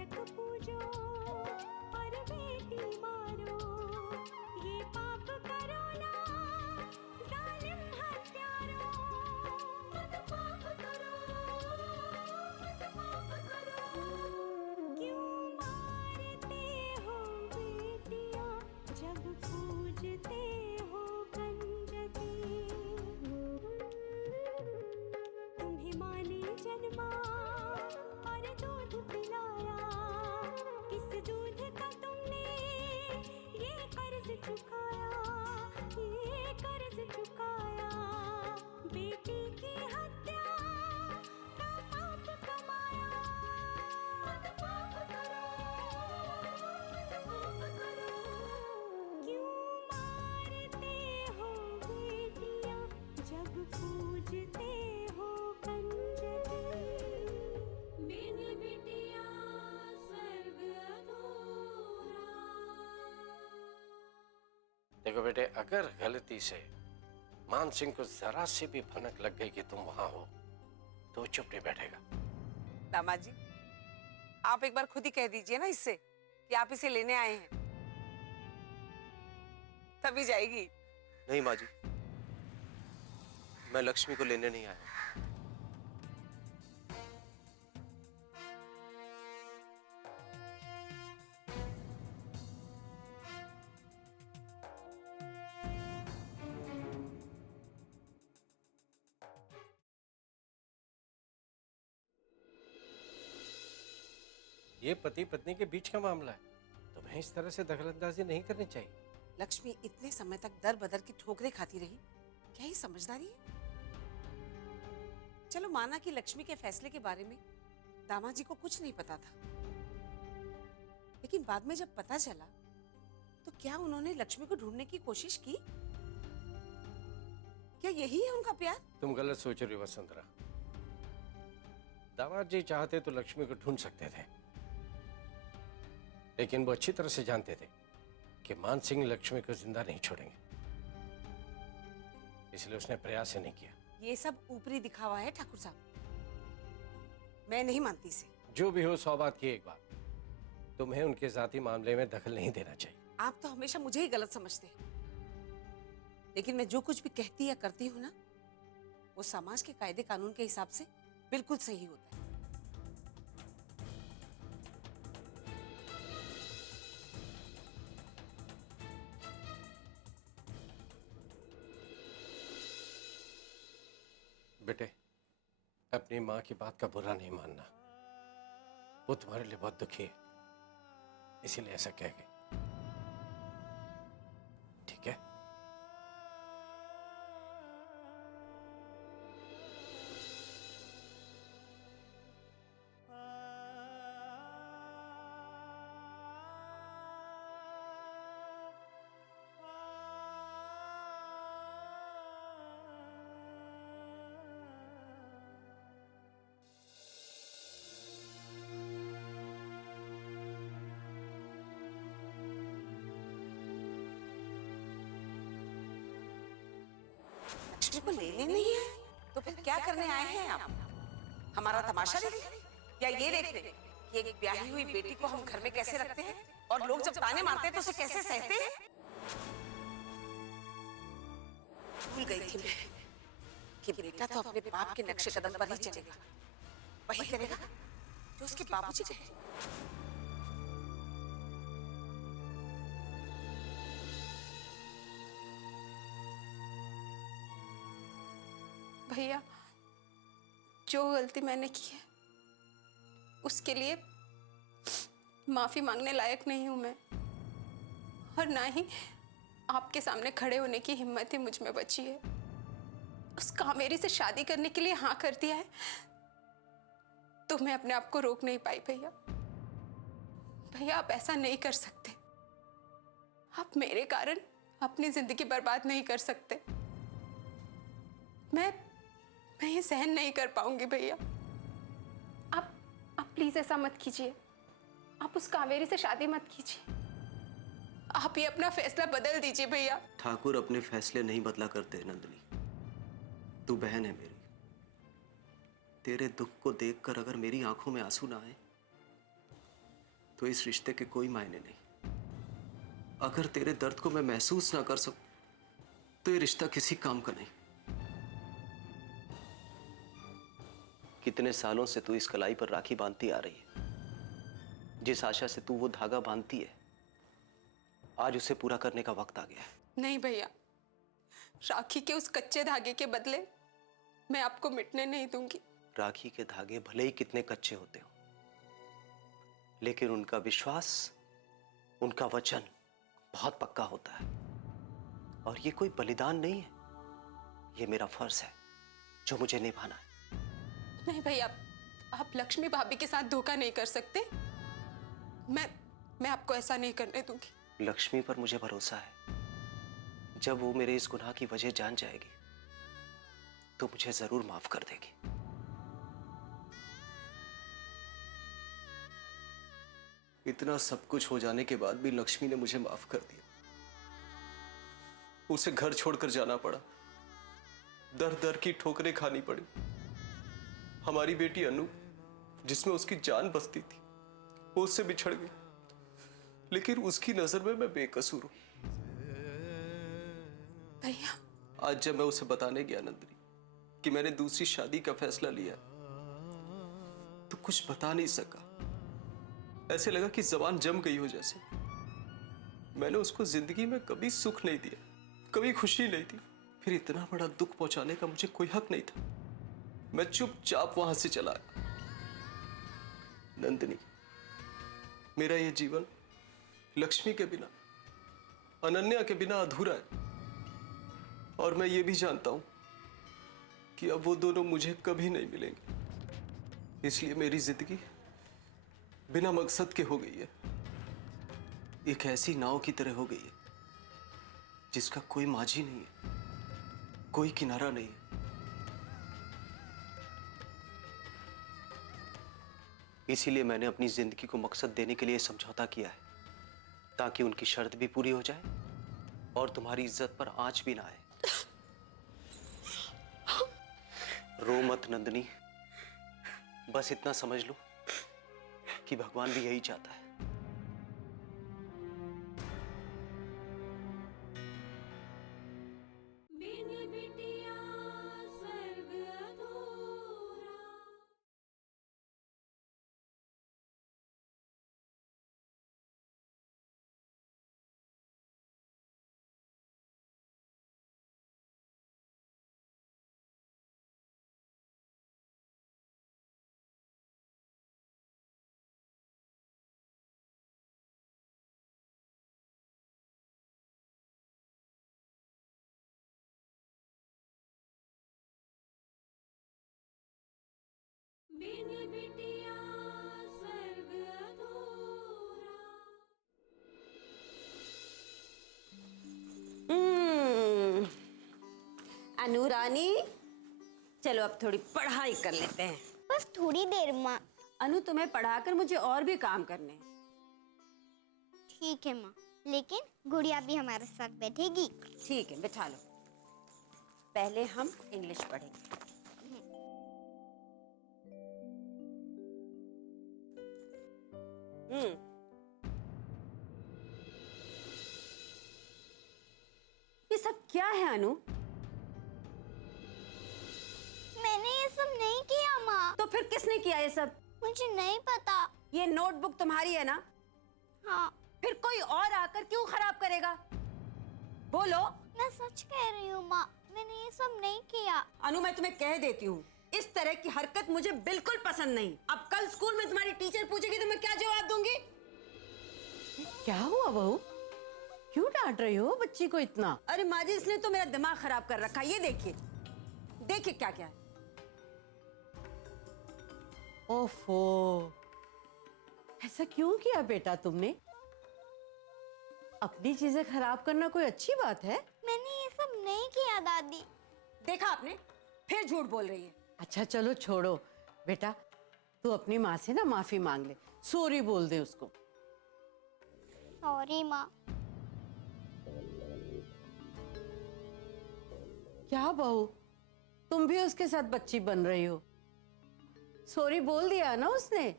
कीचक पूजो और बेटी मारो, ये पाप करो ना जालिम हत्यारों। मत पाप करो, मत पाप करो। क्यों मारते हो बेटियां जब पूजते हो कंजकी। तुम्हें माँ ने जन्मा और दूध पिलाया, इस दूध का तुमने ये कर्ज चुकाया, ये कर्ज चुकाया। बेटी की हत्या का पाप कमाया। मत पाप करो, मत पाप करो। क्यों मारते हो बेटियां जब पूजते हो कंजकी। बिन बिटिया स्वर्ग अधूरा। देखो बेटे, अगर गलती से मान सिंह को जरा सी भी भनक लग गई कि तुम वहां हो तो वो चुप नहीं बैठेगा। दामाद जी, आप एक बार खुद ही कह दीजिए ना इससे कि आप इसे लेने आए हैं, तभी जाएगी। नहीं माँ जी, मैं लक्ष्मी को लेने नहीं आया। ये पति पत्नी के बीच का मामला है, तुम्हें इस तरह से दखलंदाजी नहीं करनी चाहिए। लक्ष्मी इतने समय तक दर बदर की ठोकरें खाती रही, क्या ही समझदारी है। चलो माना कि लक्ष्मी के फैसले के बारे में दामाद जी को कुछ नहीं पता था, लेकिन बाद में जब पता चला तो क्या उन्होंने लक्ष्मी को ढूंढने की कोशिश की? क्या यही है उनका प्यार? तुम गलत सोच रही हो वसुंधरा। दामाद जी चाहते तो लक्ष्मी को ढूंढ सकते थे, लेकिन वो अच्छी तरह से जानते थे कि मान सिंह लक्ष्मी को जिंदा नहीं छोड़ेंगे, इसलिए उसने प्रयास ही नहीं किया। ये सब ऊपरी दिखावा है ठाकुर साहब, मैं नहीं मानती इसे। जो भी हो, 100 बात की एक बात, तुम्हें उनके जाती मामले में दखल नहीं देना चाहिए। आप तो हमेशा मुझे ही गलत समझते हैं, लेकिन मैं जो कुछ भी कहती या करती हूँ ना, वो समाज के कायदे कानून के हिसाब से बिल्कुल सही होता है। बेटे, अपनी माँ की बात का बुरा नहीं मानना, वो तुम्हारे लिए बहुत दुखी है, इसीलिए ऐसा कह गई। ठीक है? लक्ष्मी को लेने नहीं है तो फिर क्या करने आए हैं आप? हमारा तमाशा देखने या ये देखने कि एक ब्याही हुई बेटी को हम घर में कैसे रखते हैं और लोग जब ताने मारते हैं तो उसे कैसे सहते हैं? भूल गई थी मैं कि बेटा तो अपने बाप के नक्शे कदम पर ही चलेगा, वही करेगा जो उसके बाबूजी कहे। भैया, जो गलती मैंने की है उसके लिए माफी मांगने लायक नहीं हूं मैं, और ना ही आपके सामने खड़े होने की हिम्मत ही मुझ में बची है। उस कामेरी से शादी करने के लिए हाँ कर दिया है तो मैं अपने आप को रोक नहीं पाई। भैया भैया, आप ऐसा नहीं कर सकते। आप मेरे कारण अपनी जिंदगी बर्बाद नहीं कर सकते। मैं ये सहन नहीं कर पाऊंगी भैया। आप प्लीज ऐसा मत कीजिए। आप उस कावेरी से शादी मत कीजिए। आप ही अपना फैसला बदल दीजिए भैया। ठाकुर अपने फैसले नहीं बदला करते नंदिनी, तू बहन है मेरी। तेरे दुख को देखकर अगर मेरी आंखों में आंसू ना आए तो इस रिश्ते के कोई मायने नहीं। अगर तेरे दर्द को मैं महसूस ना कर सकूं तो ये रिश्ता किसी काम का नहीं। कितने सालों से तू इस कलाई पर राखी बांधती आ रही है। जिस आशा से तू वो धागा बांधती है, आज उसे पूरा करने का वक्त आ गया है। नहीं भैया, राखी के उस कच्चे धागे के बदले मैं आपको मिटने नहीं दूंगी। राखी के धागे भले ही कितने कच्चे होते हो, लेकिन उनका विश्वास, उनका वचन बहुत पक्का होता है। और ये कोई बलिदान नहीं है, ये मेरा फर्ज है जो मुझे निभाना है। नहीं भैया, आप लक्ष्मी भाभी के साथ धोखा नहीं कर सकते। मैं आपको ऐसा नहीं करने दूंगी। लक्ष्मी पर मुझे भरोसा है। जब वो मेरे इस गुनाह की वजह जान जाएगी तो मुझे जरूर माफ कर देगी। इतना सब कुछ हो जाने के बाद भी लक्ष्मी ने मुझे माफ कर दिया। उसे घर छोड़कर जाना पड़ा, दर दर की ठोकरें खानी पड़ी। हमारी बेटी अनु, जिसमें उसकी जान बसती थी, वो उससे बिछड़ गई। लेकिन उसकी नजर में मैं बेकसूर हूं। भैया, आज जब मैं उसे बताने गया नंदिनी कि मैंने दूसरी शादी का फैसला लिया, तो कुछ बता नहीं सका। ऐसे लगा कि जबान जम गई हो जैसे। मैंने उसको जिंदगी में कभी सुख नहीं दिया, कभी खुशी नहीं दी। फिर इतना बड़ा दुख पहुंचाने का मुझे कोई हक नहीं था। मैं चुपचाप वहां से चला आया। नंदिनी, मेरा ये जीवन लक्ष्मी के बिना, अनन्या के बिना अधूरा है। और मैं ये भी जानता हूं कि अब वो दोनों मुझे कभी नहीं मिलेंगे। इसलिए मेरी जिंदगी बिना मकसद के हो गई है। एक ऐसी नाव की तरह हो गई है जिसका कोई माझी नहीं है, कोई किनारा नहीं है। इसीलिए मैंने अपनी जिंदगी को मकसद देने के लिए समझौता किया है, ताकि उनकी शर्त भी पूरी हो जाए और तुम्हारी इज्जत पर आंच भी ना आए। रो मत नंदिनी, बस इतना समझ लो कि भगवान भी यही चाहता है। बिन बिटिया स्वर्ग अधूरा। बिन बिटिया स्वर्ग अधूरा। अनुरानी, चलो अब थोड़ी पढ़ाई कर लेते हैं। बस थोड़ी देर माँ। अनु, तुम्हें पढ़ाकर मुझे और भी काम करने हैं। ठीक है माँ, लेकिन गुड़िया भी हमारे साथ बैठेगी। ठीक है, बिठा लो। पहले हम इंग्लिश पढ़ेंगे। ये सब क्या है अनु? मैंने ये सब नहीं किया माँ। तो फिर किसने किया ये सब? मुझे नहीं पता। ये नोटबुक तुम्हारी है ना? हाँ। फिर कोई और आकर क्यों खराब करेगा? बोलो। मैं सच कह रही हूँ माँ, मैंने ये सब नहीं किया। अनु, मैं तुम्हें कह देती हूँ, इस तरह की हरकत मुझे बिल्कुल पसंद नहीं। अब कल स्कूल में तुम्हारी टीचर पूछेगी तो मैं क्या जवाब दूंगी? क्या हुआ बहू, क्यों डांट रही हो बच्ची को इतना? अरे माँ जी, इसने तो मेरा दिमाग खराब कर रखा है। ये देखिए, देखिए क्या क्या है। ओफो, ऐसा क्यों किया बेटा तुमने? अपनी चीजें खराब करना कोई अच्छी बात है? मैंने ये सब नहीं किया दादी। देखा आपने, फिर झूठ बोल रही है। अच्छा चलो छोड़ो बेटा, तू अपनी माँ से ना माफी मांग ले, सॉरी बोल दे उसको। सॉरी माँ। क्या बहू, तुम भी उसके साथ बच्ची बन रही हो? सॉरी बोल दिया ना उसने,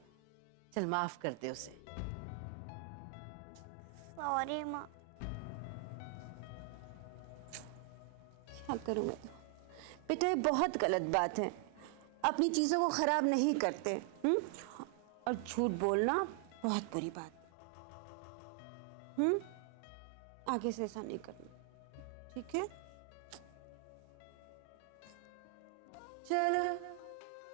चल माफ कर दे उसे। सॉरी माँ। क्या करूं मैं? बेटा ये बहुत गलत बात है, अपनी चीजों को खराब नहीं करते। और झूठ बोलना बहुत बुरी बात। आगे से ऐसा नहीं करना, ठीक है? चलो,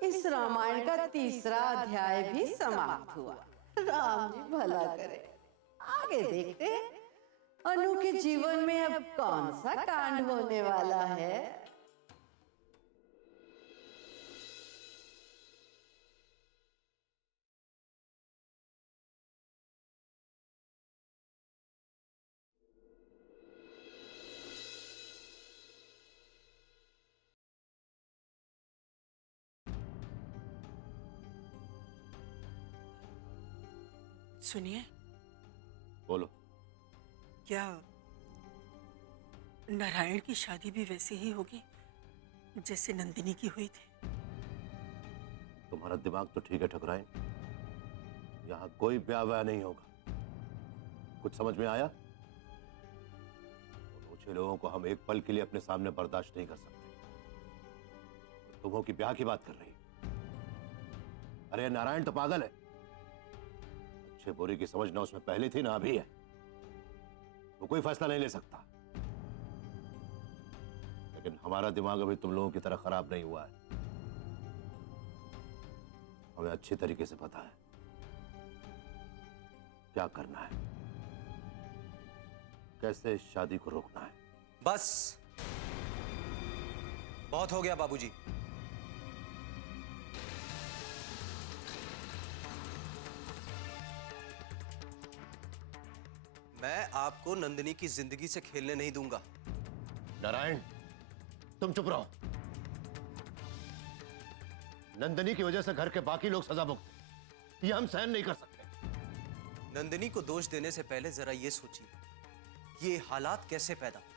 इस रामायण का तीसरा अध्याय भी समाप्त हुआ। राम जी भला करे। आगे देखते हैं अनु के जीवन में अब कौन सा कांड होने वाला है। सुनिए, बोलो। क्या नारायण की शादी भी वैसे ही होगी जैसे नंदिनी की हुई थी? तुम्हारा दिमाग तो ठीक है ठकुराइन, यहाँ कोई ब्याह व्याह नहीं होगा। कुछ समझ में आया? ऊंचे लोगों को हम एक पल के लिए अपने सामने बर्दाश्त नहीं कर सकते। तुम हो कि ब्याह की बात कर रही? अरे नारायण तो पागल है। अच्छे बुरी की समझ ना उसमें पहले थी ना अभी है। वो कोई फैसला नहीं ले सकता। लेकिन हमारा दिमाग अभी तुम लोगों की तरह खराब नहीं हुआ है। हमें अच्छी तरीके से पता है क्या करना है, कैसे इस शादी को रोकना है। बस बहुत हो गया बाबूजी। मैं आपको नंदिनी की जिंदगी से खेलने नहीं दूंगा। नारायण, तुम चुप रहो। नंदिनी की वजह से घर के बाकी लोग सजा भुगते, ये हम सहन नहीं कर सकते। नंदिनी को दोष देने से पहले जरा ये सोचिए, ये हालात कैसे पैदा हुए?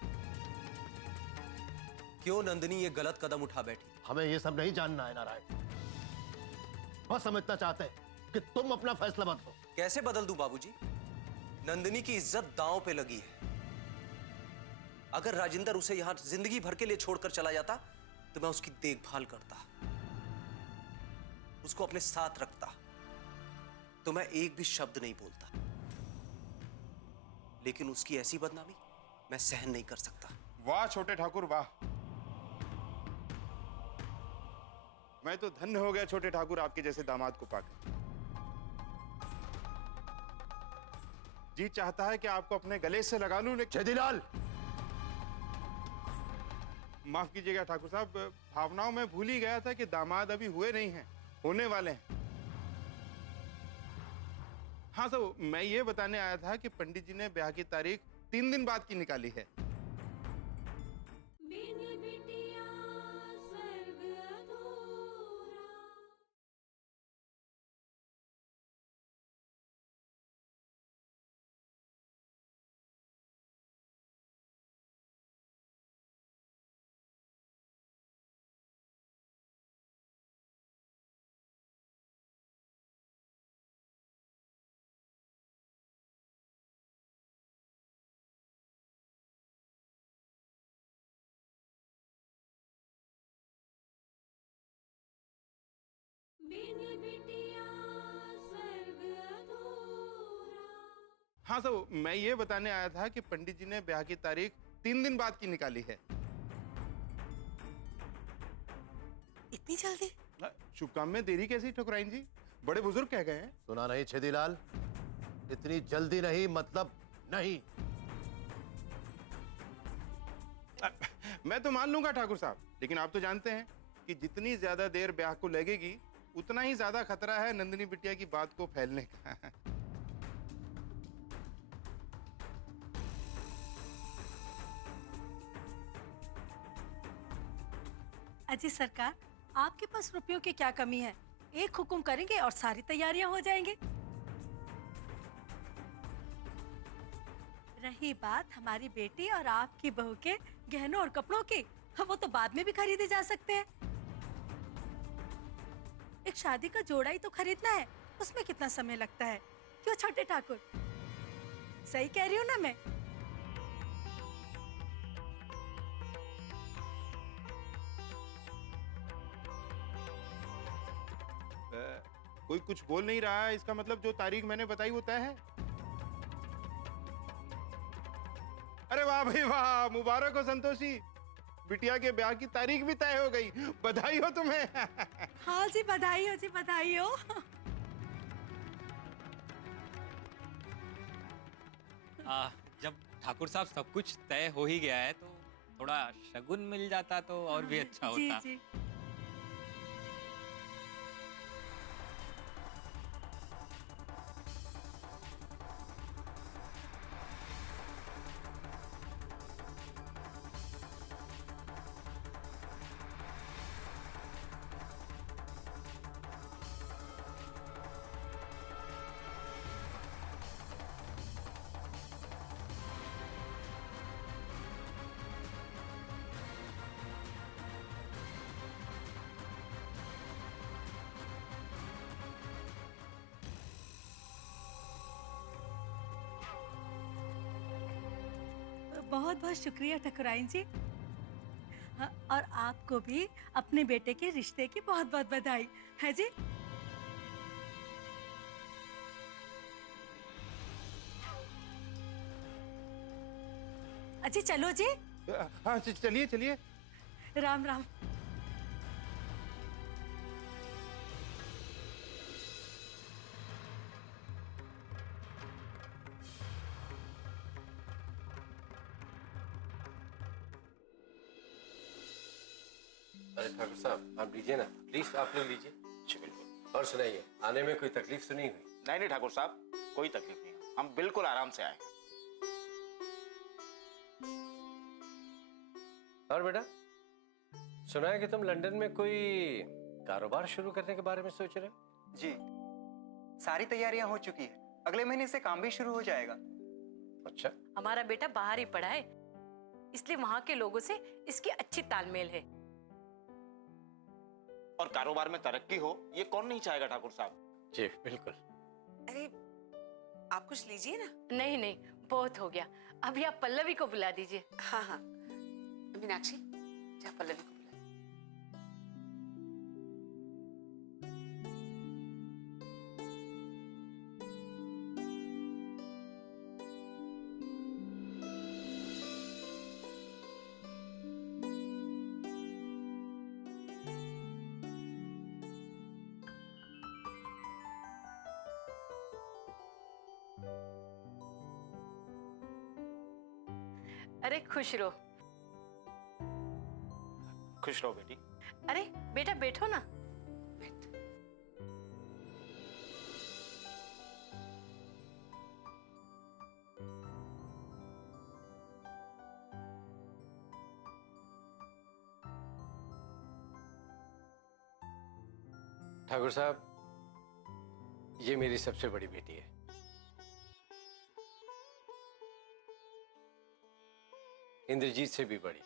क्यों नंदिनी ये गलत कदम उठा बैठी? हमें ये सब नहीं जानना है नारायण। बस हम इतना चाहते हैं कि तुम अपना फैसला बदलो। कैसे बदल दूं बाबूजी? नंदिनी की इज्जत दांव पे लगी है। अगर राजिंदर उसे यहां जिंदगी भर के लिए छोड़कर चला जाता तो मैं उसकी देखभाल करता, उसको अपने साथ रखता, तो मैं एक भी शब्द नहीं बोलता। लेकिन उसकी ऐसी बदनामी मैं सहन नहीं कर सकता। वाह छोटे ठाकुर वाह। मैं तो धन्य हो गया छोटे ठाकुर आपके जैसे दामाद को पाकर। जी चाहता है कि आपको अपने गले से लगा लूं, लेकिन छेदीलाल, माफ कीजिएगा ठाकुर साहब, भावनाओं में भूल ही गया था कि दामाद अभी हुए नहीं हैं, होने वाले हैं। हाँ तो मैं ये बताने आया था कि पंडित जी ने ब्याह की तारीख 3 दिन बाद की निकाली है। बिन बिटिया स्वर्ग अधूरा। बिन बिटिया स्वर्ग अधूरा। हाँ तो मैं ये बताने आया था कि पंडित जी ने ब्याह की तारीख 3 दिन बाद की निकाली है। इतनी जल्दी? शुभ काम में देरी कैसी ठकुराइन जी? बड़े बुजुर्ग कह गए हैं। सुना नहीं छेदीलाल? इतनी जल्दी नहीं मतलब नहीं। मैं तो मान लूंगा ठाकुर साहब, लेकिन आप तो जानते हैं कि जितनी ज्यादा देर ब्याह को लगेगी उतना ही ज्यादा खतरा है नंदिनी बिटिया की बात को फैलने का। अजी सरकार, आपके पास रुपयों की क्या कमी है? एक हुक्म करेंगे और सारी तैयारियां हो जाएंगी। रही बात हमारी बेटी और आपकी बहू के गहनों और कपड़ों की, वो तो बाद में भी खरीदे जा सकते हैं। एक शादी का जोड़ा ही तो खरीदना है, उसमें कितना समय लगता है? क्यों छोटे ठाकुर? सही कह रही हूँ ना मैं? कोई कुछ बोल नहीं रहा है, इसका मतलब जो तारीख मैंने बताई वो तय है। अरे वाह भाई वाह, मुबारक हो संतोषी, बिटिया के ब्याह की तारीख भी तय हो गई। बधाई हो तुम्हें। हाँ जी, बधाई हो जी, बधाई हो। जब ठाकुर साहब सब कुछ तय हो ही गया है तो थोड़ा शगुन मिल जाता तो और भी अच्छा होता। जी। बहुत बहुत शुक्रिया ठकुराइन जी। हाँ, और आपको भी अपने बेटे के रिश्ते की बहुत बहुत बधाई है जी। अजी चलो जी। हाँ चलिए चलिए। राम राम। अरे ठाकुर साहब आप लीजिए ना, प्लीज आप लोग लीजिए। जी बिल्कुल। और सुनाइए, आने में कोई तकलीफ तो नहीं हुई? नहीं नहीं ठाकुर साहब, कोई तकलीफ नहीं, हम बिल्कुल आराम से आए। और बेटा, सुना है कि तुम लंदन में कोई कारोबार शुरू करने के बारे में सोच रहे हो? जी, सारी तैयारियां हो चुकी है, अगले महीने से काम भी शुरू हो जाएगा। अच्छा। हमारा बेटा बाहर ही पढ़ा है, इसलिए वहाँ के लोगों से इसकी अच्छी तालमेल है। और कारोबार में तरक्की हो, ये कौन नहीं चाहेगा ठाकुर साहब? जी बिल्कुल। अरे आप कुछ लीजिए ना। नहीं नहीं, बहुत हो गया, अभी आप पल्लवी को बुला दीजिए। हाँ हाँ, मीनाक्षी जा पल्लवी को बुला। अरे खुश रहो। खुश रहो बेटी। अरे बेटा बैठो ना। ठाकुर साहब, ये मेरी सबसे बड़ी बेटी है। इंद्रजीत से भी बड़ी,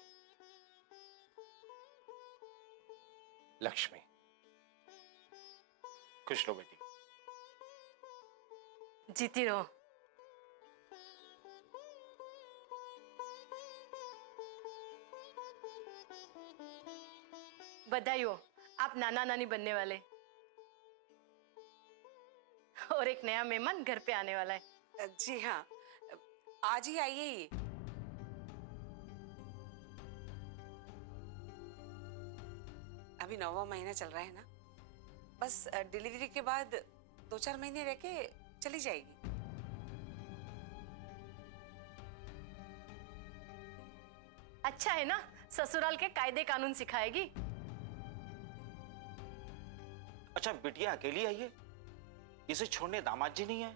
लक्ष्मी। खुश रहो बेटी। जीती रहो। बधाई हो, आप नाना नानी बनने वाले, और एक नया मेहमान घर पे आने वाला है। जी हाँ, आज ही आइए ये। अभी 9वां महीना चल रहा है ना, बस डिलीवरी के बाद 2-4 महीने रह के चली जाएगी। अच्छा है ना, ससुराल के कायदे कानून सिखाएगी। अच्छा बिटिया अकेली आई है, इसे छोड़ने दामाद जी नहीं आए?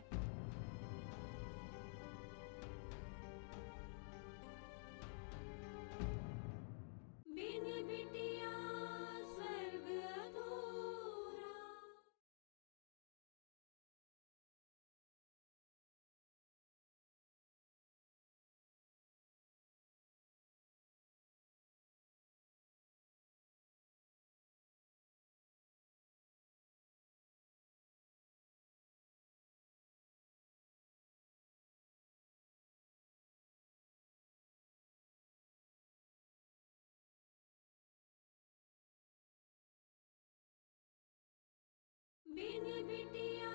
बिन बिटिया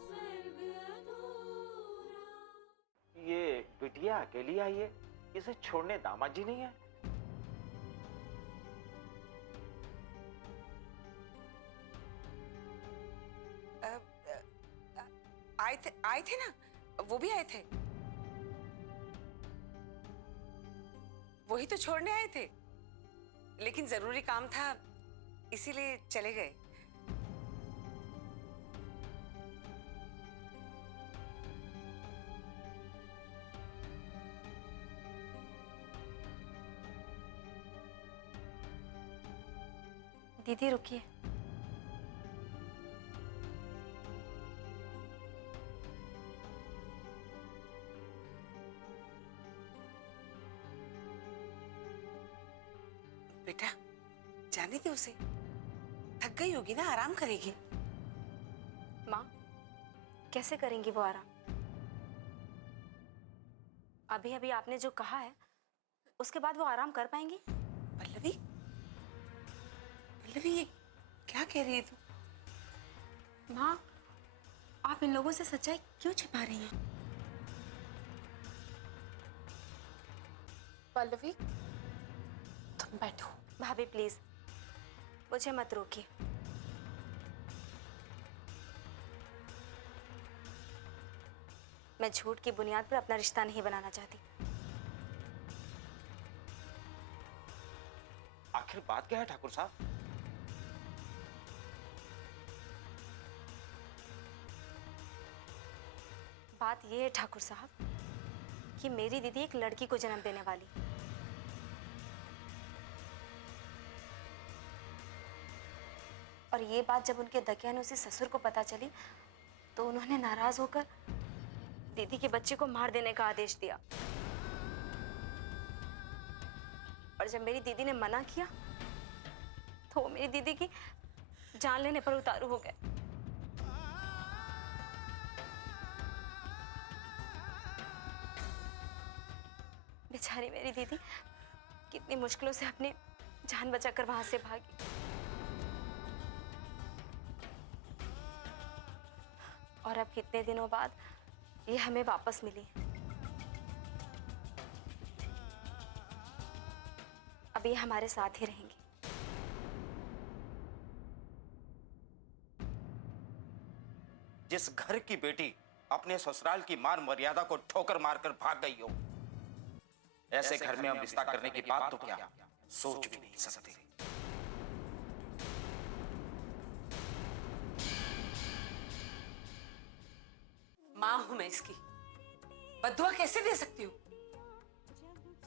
स्वर्ग अधूरा। ये बिटिया अकेली आई है, इसे छोड़ने दामाद जी नहीं है? आए थे ना, वो भी आए थे। वही तो छोड़ने आए थे, लेकिन जरूरी काम था इसीलिए चले गए। दीदी रुकिए। बेटा जाने दे उसे, थक गई होगी ना, आराम करेगी। माँ कैसे करेंगी वो आराम? अभी अभी आपने जो कहा है उसके बाद वो आराम कर पाएंगी? पल्लवी, पल्लवी ये क्या कह रही है तू? माँ आप इन लोगों से सच्चाई क्यों छिपा रही हैं? पल्लवी तुम बैठो। भाभी प्लीज मुझे मत रोकिए। मैं झूठ की बुनियाद पर अपना रिश्ता नहीं बनाना चाहती। आखिर बात क्या है ठाकुर साहब? बात यह है ठाकुर साहब कि मेरी दीदी एक लड़की को जन्म देने वाली। और ये बात जब उनके दकियानुसी ससुर को पता चली तो उन्होंने नाराज होकर दीदी के बच्चे को मार देने का आदेश दिया। और जब मेरी दीदी ने मना किया तो वो मेरी दीदी की जान लेने पर उतारू हो गए। बेचारी मेरी दीदी कितनी मुश्किलों से अपनी जान बचाकर वहां से भागी। और अब कितने दिनों बाद ये हमें वापस मिली। अब ये हमारे साथ ही रहेंगी। जिस घर की बेटी अपने ससुराल की मान मर्यादा को ठोकर मारकर भाग गई हो, ऐसे घर में हम रिश्ता करने की बात तो क्या सोच भी नहीं सकते। माँ हूं मैं इसकी, बद्दुआ कैसे दे सकती हूँ?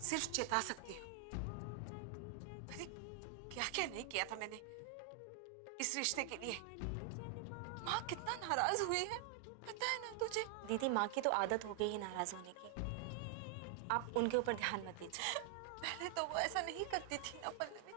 सिर्फ चिता सकती हूँ। अरे क्या क्या नहीं किया था मैंने इस रिश्ते के लिए। माँ कितना नाराज हुई है पता है ना तुझे? दीदी माँ की तो आदत हो गई है नाराज होने की। आप उनके ऊपर ध्यान मत दीजिए। पहले तो वो ऐसा नहीं करती थी ना पल्लवी।